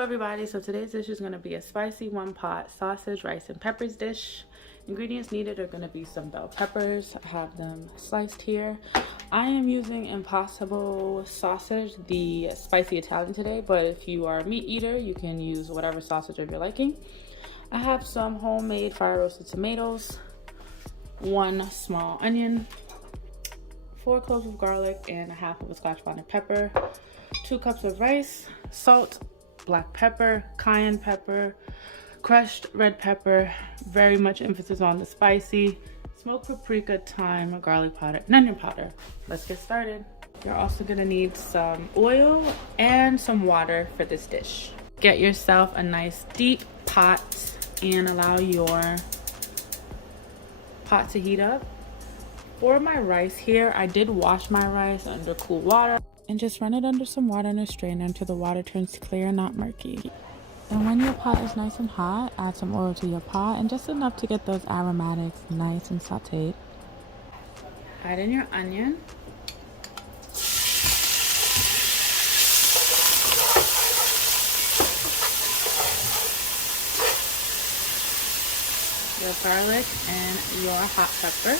Hello everybody, so today's dish is going to be a spicy one pot sausage, rice, and peppers dish. Ingredients needed are going to be some bell peppers. I have them sliced here. I am using Impossible sausage, the spicy Italian today, but if you are a meat eater, you can use whatever sausage of your liking. I have some homemade fire roasted tomatoes, 1 small onion, 4 cloves of garlic, and a half of a scotch bonnet pepper, 2 cups of rice, salt, black pepper, cayenne pepper, crushed red pepper, very much emphasis on the spicy, smoked paprika, thyme, garlic powder, and onion powder. Let's get started. You're also gonna need some oil and some water for this dish. Get yourself a nice deep pot and allow your pot to heat up. For my rice here, I did wash my rice under cool water and just run it under some water in a strainer until the water turns clear and not murky. And when your pot is nice and hot, add some oil to your pot and just enough to get those aromatics nice and sauteed. Add in your onion. Your garlic and your hot pepper.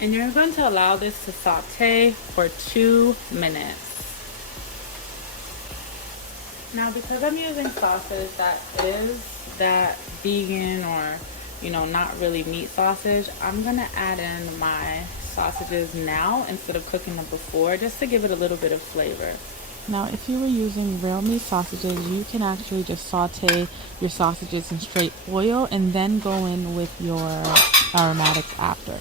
And you're going to allow this to saute for 2 minutes. Now, because I'm using sausage that is that vegan or, not really meat sausage, I'm gonna add in my sausages now instead of cooking them before, just to give it a little bit of flavor. Now, if you were using real meat sausages, you can actually just saute your sausages in straight oil and then go in with your aromatics after.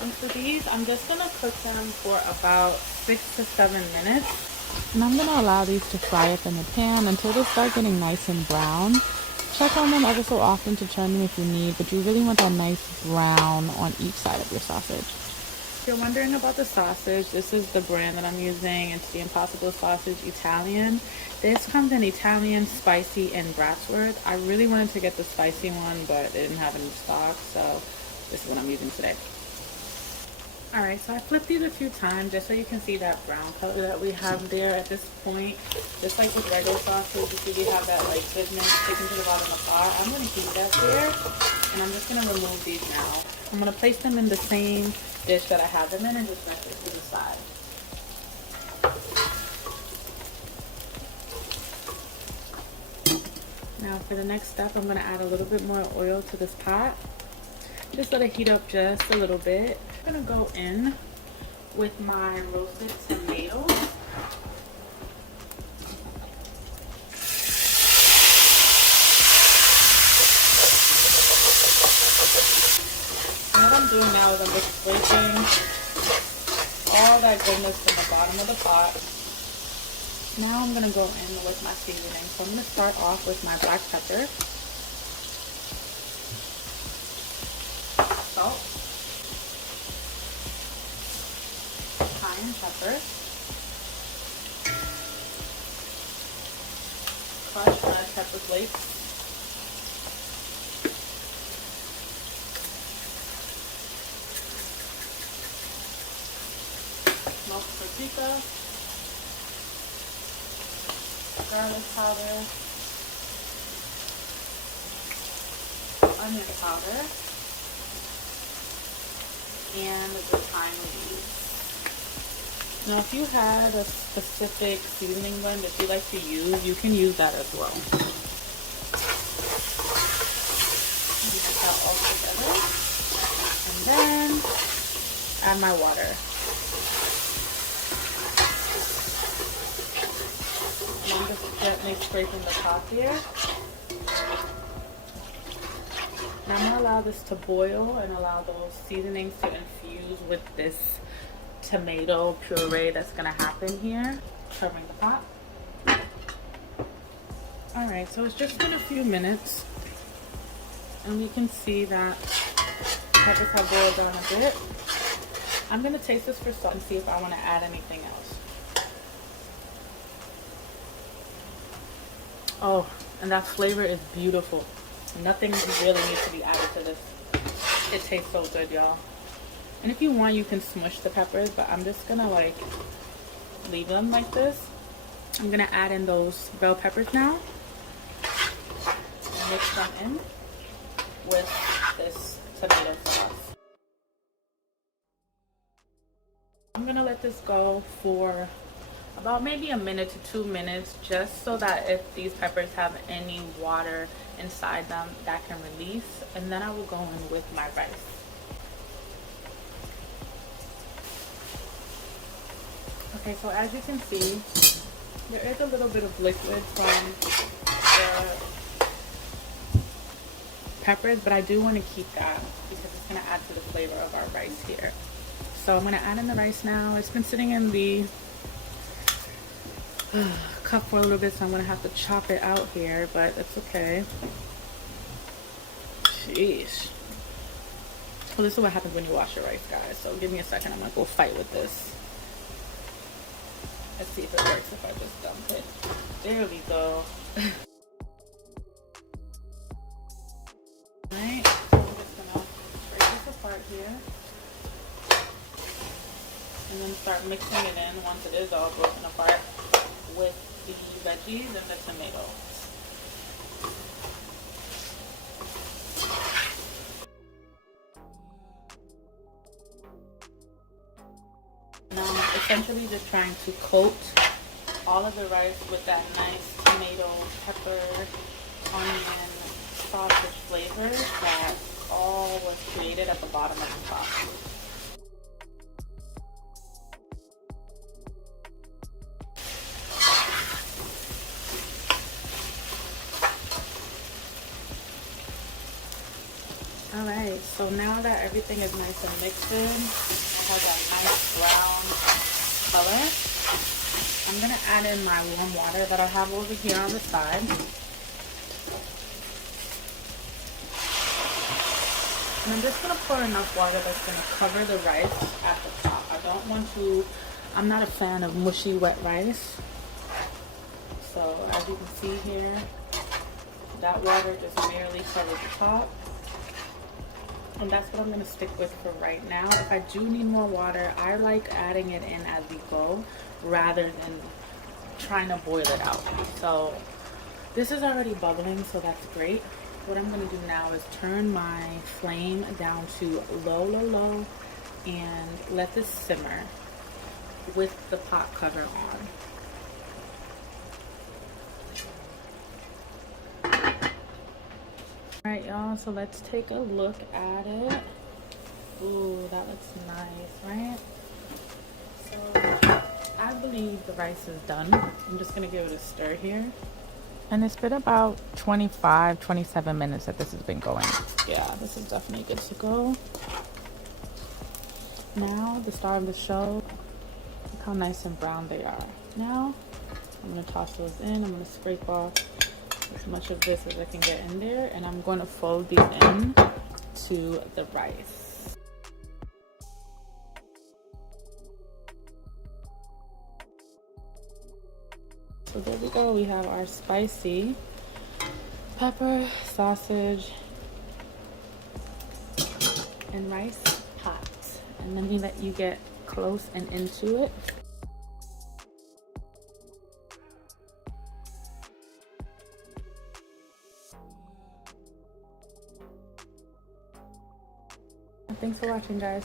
And for these, I'm just going to cook them for about 6 to 7 minutes. And I'm going to allow these to fry up in the pan until they start getting nice and brown. Check on them ever so often to turn them if you need, but you really want that nice brown on each side of your sausage. If you're wondering about the sausage, this is the brand that I'm using. It's the Impossible Sausage Italian. This comes in Italian, spicy, and Bratsworth. I really wanted to get the spicy one, but they didn't have it in stock, so this is what I'm using today. Alright, so I flipped these a few times just so you can see that brown color that we have there at this point. Just like with regular sausage, you see we have that like goodness sticking to the bottom of the pot. I'm going to keep that there, and I'm just going to remove these now. I'm going to place them in the same dish that I have them in and just rest it to the side. Now for the next step, I'm going to add a little bit more oil to this pot. Just let it heat up just a little bit. I'm gonna go in with my roasted tomatoes. And what I'm doing now is I'm just scraping all that goodness from the bottom of the pot. Now I'm gonna go in with my seasoning. So I'm gonna start off with my black pepper, salt, cayenne pepper, crushed red pepper flakes, smoked paprika, garlic powder, onion powder, and the thyme leaves. Now, if you had a specific seasoning blend that you like to use, you can use that as well. Mix that all together, and then add my water. And I'm just gently scraping the top here. And I'm gonna allow this to boil and allow those seasonings to infuse with this tomato puree that's gonna happen here. Covering the pot. Alright, so it's just been a few minutes and we can see that the peppers have boiled down a bit. I'm gonna taste this for salt and see if I want to add anything else. Oh, and that flavor is beautiful. Nothing really needs to be added to this. It tastes so good, y'all. And if you want, you can smush the peppers, but I'm just gonna like leave them like this. I'm gonna add in those bell peppers now and mix them in with this tomato sauce. I'm gonna let this go for about maybe a minute to 2 minutes, just so that if these peppers have any water inside them, that can release, and then I will go in with my rice. Okay, so as you can see, there is a little bit of liquid from the peppers, but I do want to keep that because it's going to add to the flavor of our rice here. So I'm going to add in the rice now. It's been sitting in the cup for a little bit, so I'm going to have to chop it out here, but it's okay. Sheesh. Well, this is what happens when you wash your rice, guys. So give me a second. I'm going to go fight with this. Let's see if it works if I just dump it. There we go. Alright, so I'm just gonna break this apart here. And then start mixing it in once it is all broken apart with the veggies and the tomato. Now I'm essentially just trying to coat all of the rice with that nice tomato, pepper, onion, sausage flavor that all was created at the bottom of the sauce. Alright, so now that everything is nice and mixed in, it has a nice brown color, I'm going to add in my warm water that I have over here on the side. And I'm just going to pour enough water that's going to cover the rice at the top. I'm not a fan of mushy wet rice. So as you can see here, that water just merely covers the top. And that's what I'm going to stick with for right now. If I do need more water, I like adding it in as we go rather than trying to boil it out. So this is already bubbling, so that's great. What I'm going to do now is turn my flame down to low, and let this simmer with the pot cover on. Alright, y'all, so let's take a look at it. Ooh, that looks nice, right? So I believe the rice is done. I'm just gonna give it a stir here. And it's been about 25-27 minutes that this has been going. Yeah, this is definitely good to go. Now the star of the show. Look how nice and brown they are. Now I'm gonna toss those in. I'm gonna scrape off as much of this as I can get in there, and I'm going to fold these in to the rice. So there we go. We have our spicy pepper, sausage, and rice pot. And let me let you get close and into it. Thanks for watching, guys.